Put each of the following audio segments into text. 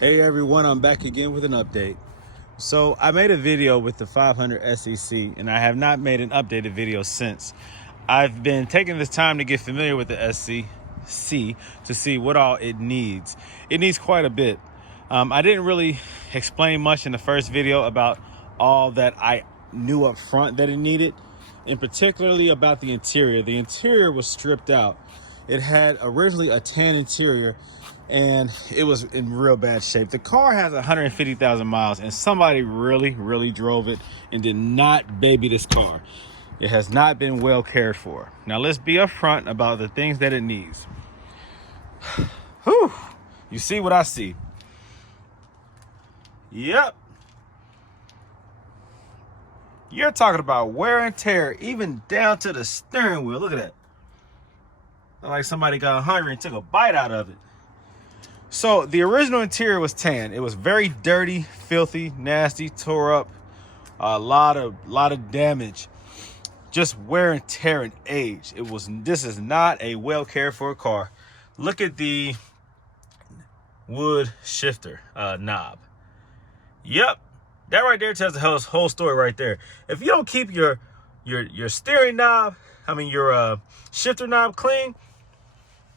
Hey everyone, I'm back again with an update. So I made a video with the 500 SEC and I have not made an updated video since. I've been taking this time to get familiar with the SEC to see what all it needs. It needs quite a bit. I didn't really explain much in the first video about all that I knew up front that it needed, and particularly about the interior. The interior was stripped out. It had originally a tan interior and it was in real bad shape. The car has 150,000 miles and somebody really drove it and did not baby this car. It has not been well cared for. Now let's be upfront about the things that it needs. Whew. You see what I see? Yep. You're talking about wear and tear, even down to the steering wheel. Look at that. Look like somebody got hungry and took a bite out of it. So the original interior was tan. It was very dirty, filthy, nasty, tore up, a lot of damage, just wear and tear and age. This is not a well cared for car. Look at the wood shifter knob. Yep, that right there tells the whole story right there. If you don't keep your steering knob, your shifter knob clean,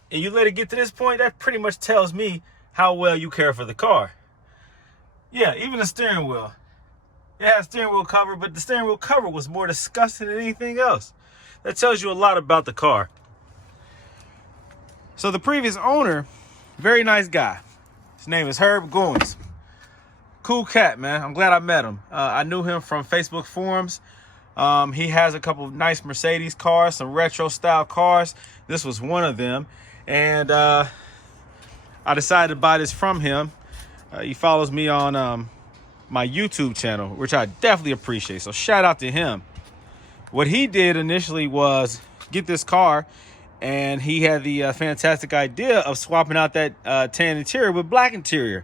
and you let it get to this point, that pretty much tells me how well you care for the car. Yeah, even the steering wheel. It has steering wheel cover, but the steering wheel cover was more disgusting than anything else. That tells you a lot about the car. So the previous owner, very nice guy. His name is Herb Goins. Cool cat, man. I'm glad I met him. I knew him from Facebook forums. He has a couple of nice Mercedes cars, some retro style cars. This was one of them. And I decided to buy this from him. He follows me on my YouTube channel, which I definitely appreciate. So shout out to him. What he did initially was get this car, and he had the fantastic idea of swapping out that tan interior with black interior,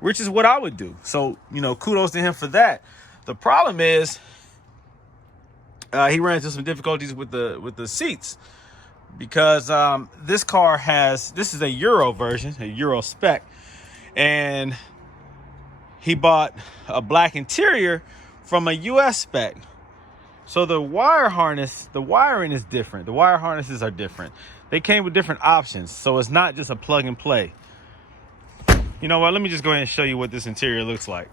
which is what I would do. So, kudos to him for that. The problem is he ran into some difficulties with the seats, because this is a Euro version, a Euro spec, and he bought a black interior from a US spec. So the wiring is different. The wire harnesses are different. They came with different options, so it's not just a plug and play. You know what? Let me just go ahead and show you what this interior looks like.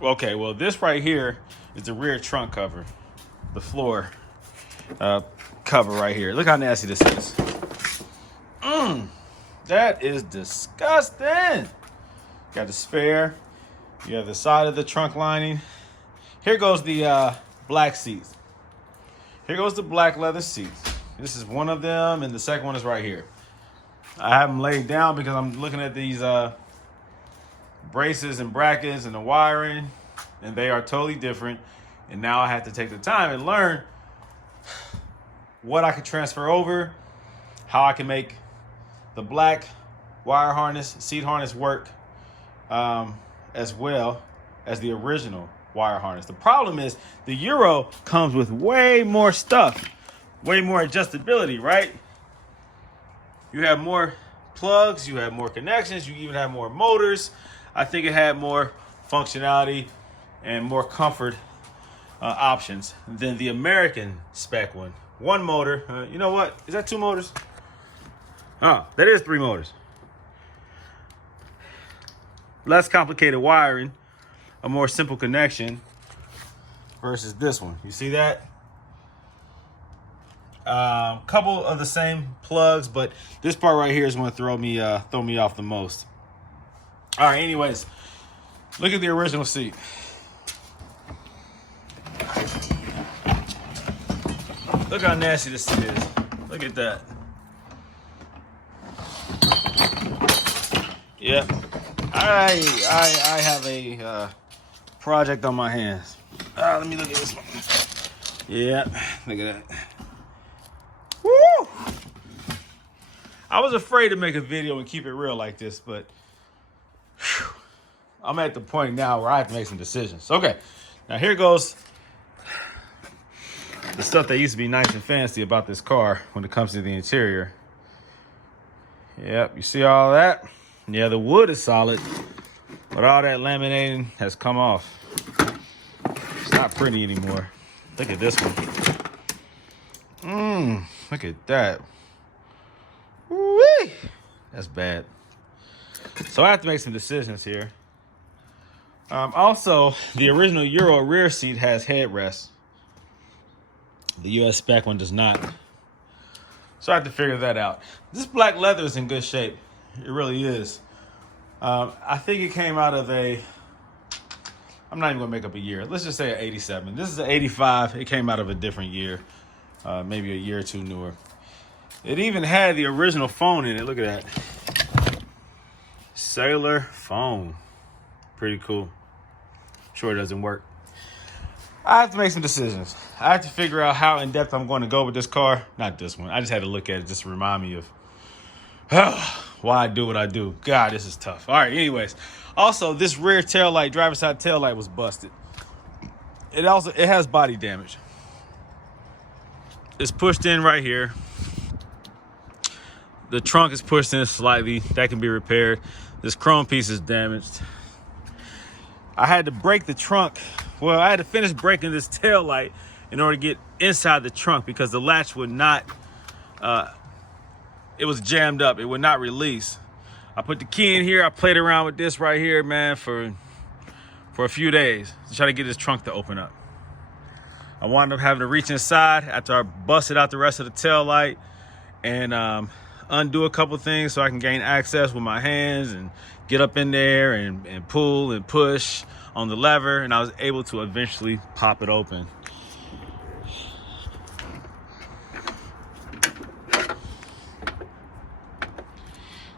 Okay, well, this right here is the rear trunk cover, the floor cover right here. Look how nasty this is. That is disgusting. Got the spare. You have the side of the trunk lining. Here goes the black seats. Here goes the black leather seats. This is one of them, and the second one is right here. I have them laid down because I'm looking at these braces and brackets and the wiring, and they are totally different. And now I have to take the time and learn what I can transfer over, how I can make the black wire harness, seat harness work as well as the original wire harness. The problem is the Euro comes with way more stuff, way more adjustability, right? You have more plugs, you have more connections, you even have more motors. I think it had more functionality and more comfort options than the American spec one. One motor. You know what? Is that two motors? Oh, that is three motors. Less complicated wiring, a more simple connection versus this one. You see that? Couple of the same plugs, but this part right here is going to throw me off the most. All right, anyways, look at the original seat. Look how nasty this seat is. Look at that. Yep. I have a project on my hands. Let me look at this one. Yeah, look at that. Woo! I was afraid to make a video and keep it real like this, but whew, I'm at the point now where I have to make some decisions. Okay, now here goes the stuff that used to be nice and fancy about this car when it comes to the interior. Yep, you see all that? Yeah, the wood is solid, but all that laminating has come off. It's not pretty anymore. Look at this one. Look at that. Woo-wee. That's bad. So I have to make some decisions here. Also, the original Euro rear seat has headrests. The US spec one does not. So I have to figure that out. This black leather is in good shape. It really is. I think it came out of a, I'm not even gonna make up a year. Let's just say an 87. This is an 85. It came out of a different year. Maybe a year or two newer. It even had the original phone in it. Look at that. Cellular phone. Pretty cool. Sure it doesn't work. I have to make some decisions. I have to figure out how in depth I'm going to go with this car. Not this one. I just had to look at it just to remind me of why I do what I do. God, this is tough. All right, anyways. Also, this rear taillight, driver's side taillight was busted. It has body damage. It's pushed in right here. The trunk is pushed in slightly. That can be repaired. This chrome piece is damaged. I had to break the trunk. Well, I had to finish breaking this tail light in order to get inside the trunk because the latch would not, it was jammed up. It would not release. I put the key in here. I played around with this right here, man, for a few days to try to get this trunk to open up. I wound up having to reach inside after I busted out the rest of the tail light and undo a couple things so I can gain access with my hands and get up in there and pull and push on the lever, and I was able to eventually pop it open.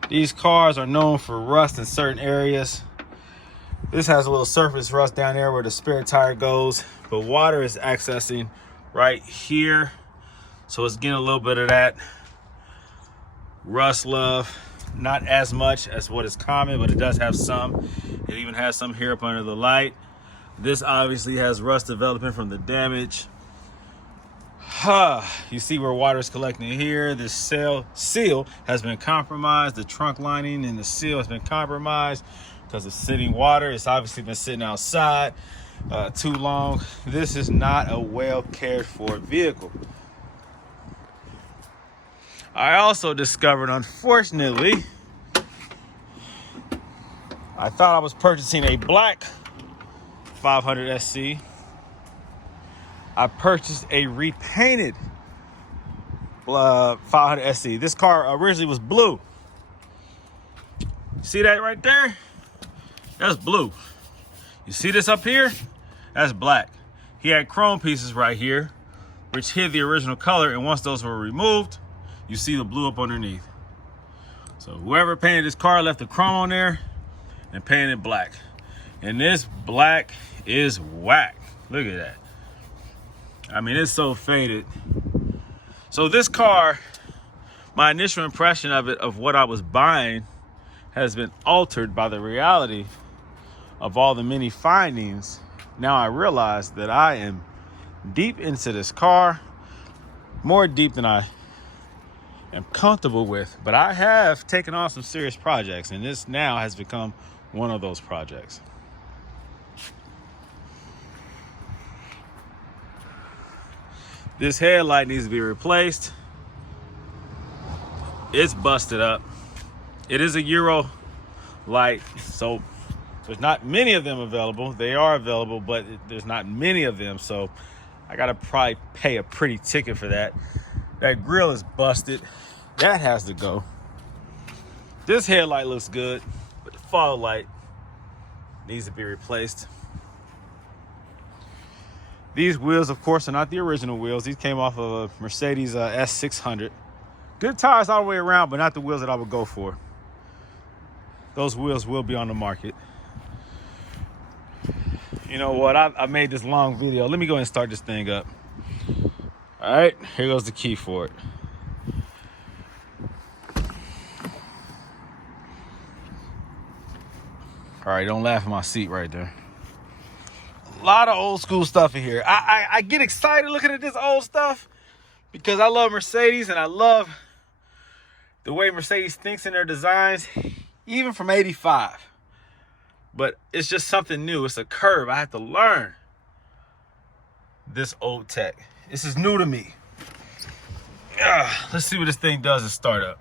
These cars are known for rust in certain areas. This has a little surface rust down there where the spare tire goes, but water is accessing right here, so it's getting a little bit of that rust love. Not as much as what is common, but it does have some. It even has some here up under the light. This obviously has rust developing from the damage. You see where water is collecting here. This seal has been compromised. The trunk lining and the seal has been compromised because of sitting water. It's obviously been sitting outside too long. This is not a well cared for vehicle. I also discovered, unfortunately, I thought I was purchasing a black 500 SC. I purchased a repainted 500 SC. This car originally was blue. See that right there? That's blue. You see this up here? That's black. He had chrome pieces right here, which hid the original color, and once those were removed, you see the blue up underneath. So whoever painted this car left the chrome on there and painted it black. And this black is whack. Look at that. I mean, it's so faded. So this car, my initial impression of it, of what I was buying, has been altered by the reality of all the many findings. Now I realize that I am deep into this car, more deep than I am comfortable with, but I have taken on some serious projects, and this now has become one of those projects. This headlight needs to be replaced. It's busted up. It is a Euro light, so there's not many of them available. They are available, but there's not many of them, so I gotta probably pay a pretty ticket for that. That grill is busted. That has to go. This headlight looks good, but the fog light needs to be replaced. These wheels, of course, are not the original wheels. These came off of a Mercedes S600. Good tires all the way around, but not the wheels that I would go for. Those wheels will be on the market. You know what? I made this long video. Let me go ahead and start this thing up. All right, here goes the key for it. All right, don't laugh at my seat right there. A lot of old school stuff in here. I get excited looking at this old stuff because I love Mercedes and I love the way Mercedes thinks in their designs, even from 85. But it's just something new. It's a curve. I have to learn this old tech. This is new to me. Let's see what this thing does at startup.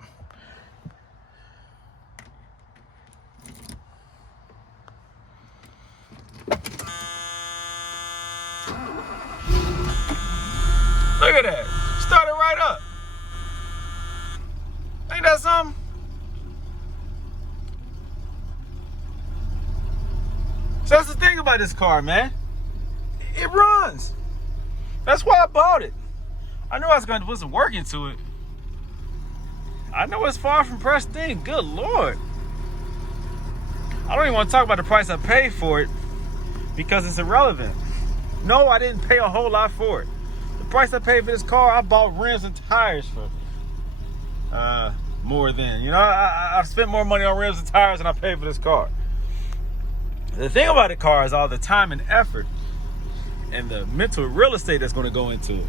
Look at that. Started right up. Ain't that something? So that's the thing about this car, man. It runs. That's why I bought it. I knew I was going to put some work into it. I know it's far from pristine. Good Lord. I don't even want to talk about the price I paid for it because it's irrelevant. No, I didn't pay a whole lot for it. The price I paid for this car, I bought rims and tires for more than. You know, I've spent more money on rims and tires than I paid for this car. The thing about the car is all the time and effort and the mental real estate that's going to go into it.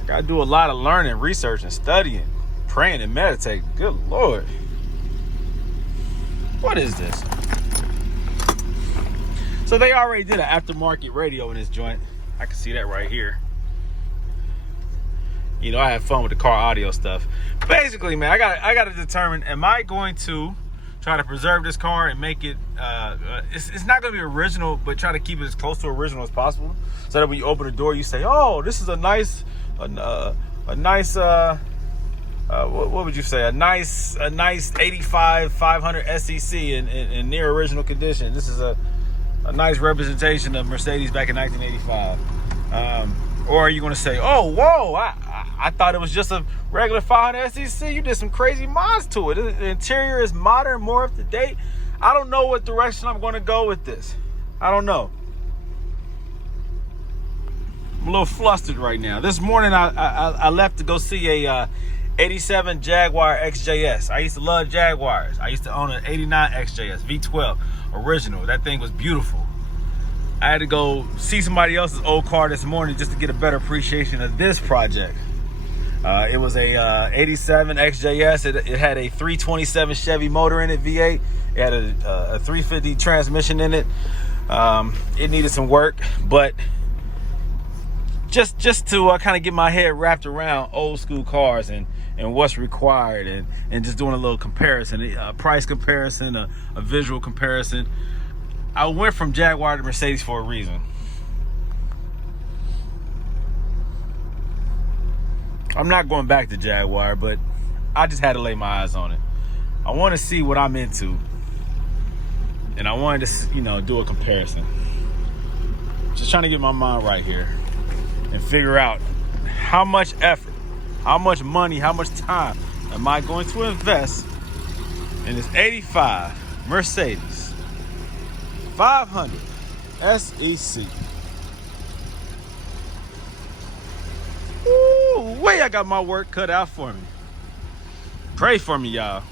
I got to do a lot of learning, research, and studying, praying, and meditating. Good Lord. What is this? So they already did an aftermarket radio in this joint. I can see that right here. You know, I have fun with the car audio stuff. Basically, man, I got to determine, am I going to try to preserve this car and make it, it's not going to be original, but try to keep it as close to original as possible. So that when you open the door, you say, oh, this is a nice, what would you say? A nice 85 500 SEC in near original condition. This is a nice representation of Mercedes back in 1985. Or are you going to say, oh, whoa, I thought it was just a regular 500 SEC. You did some crazy mods to it. The interior is modern, more up to date. I don't know what direction I'm going to go with this. I don't know. I'm a little flustered right now. This morning I left to go see a 87 Jaguar XJS. I used to love Jaguars. I used to own an 89 XJS V12 original. That thing was beautiful. I had to go see somebody else's old car this morning just to get a better appreciation of this project. It was a 87 XJS. It had a 327 Chevy motor in it, V8. It had a 350 transmission in it. It needed some work, but just to kind of get my head wrapped around old school cars and what's required and just doing a little comparison, a price comparison, a visual comparison. I went from Jaguar to Mercedes for a reason. I'm not going back to Jaguar, but I just had to lay my eyes on it. I want to see what I'm into. And I wanted to, you know, do a comparison. Just trying to get my mind right here and figure out how much effort, how much money, how much time am I going to invest in this 85 Mercedes 500 SEC. Ooh, way I got my work cut out for me. Pray for me, y'all.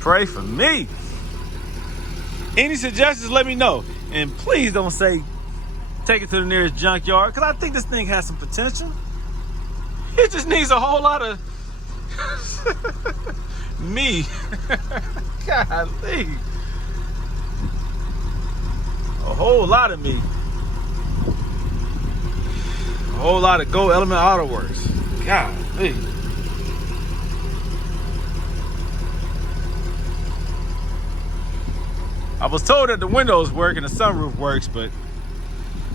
Pray for me. Any suggestions, let me know. And please don't say take it to the nearest junkyard, because I think this thing has some potential. It just needs a whole lot of me. Golly. A whole lot of me. A whole lot of Go Element Autoworks. Golly. I was told that the windows work and the sunroof works, but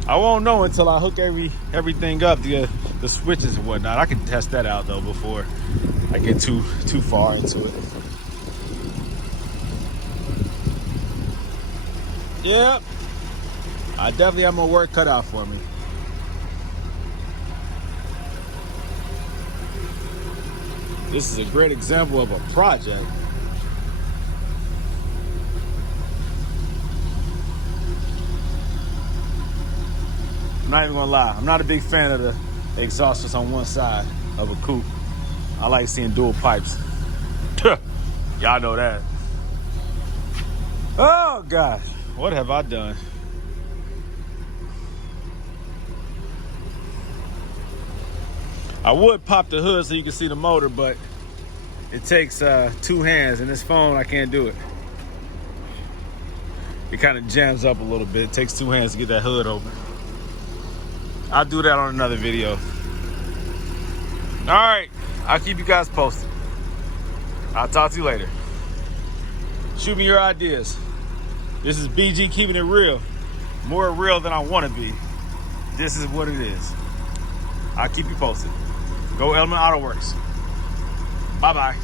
I won't know until I hook everything up, the switches and whatnot. I can test that out though before I get too far into it. Yep. I definitely have my work cut out for me. This is a great example of a project. I'm not even gonna lie, I'm not a big fan of the exhaust just on one side of a coupe. I like seeing dual pipes. Y'all know that. Oh gosh, what have I done? I would pop the hood so you can see the motor, but It takes 2 hands, and this phone, I can't do it. It kind of jams up a little bit. It takes 2 hands to get that hood open. I'll do that on another video. All right, I'll keep you guys posted. I'll talk to you later. Shoot me your ideas. This is BG keeping it real. More real than I want to be. This is what it is. I'll keep you posted. Go Element Autoworks. Bye-bye.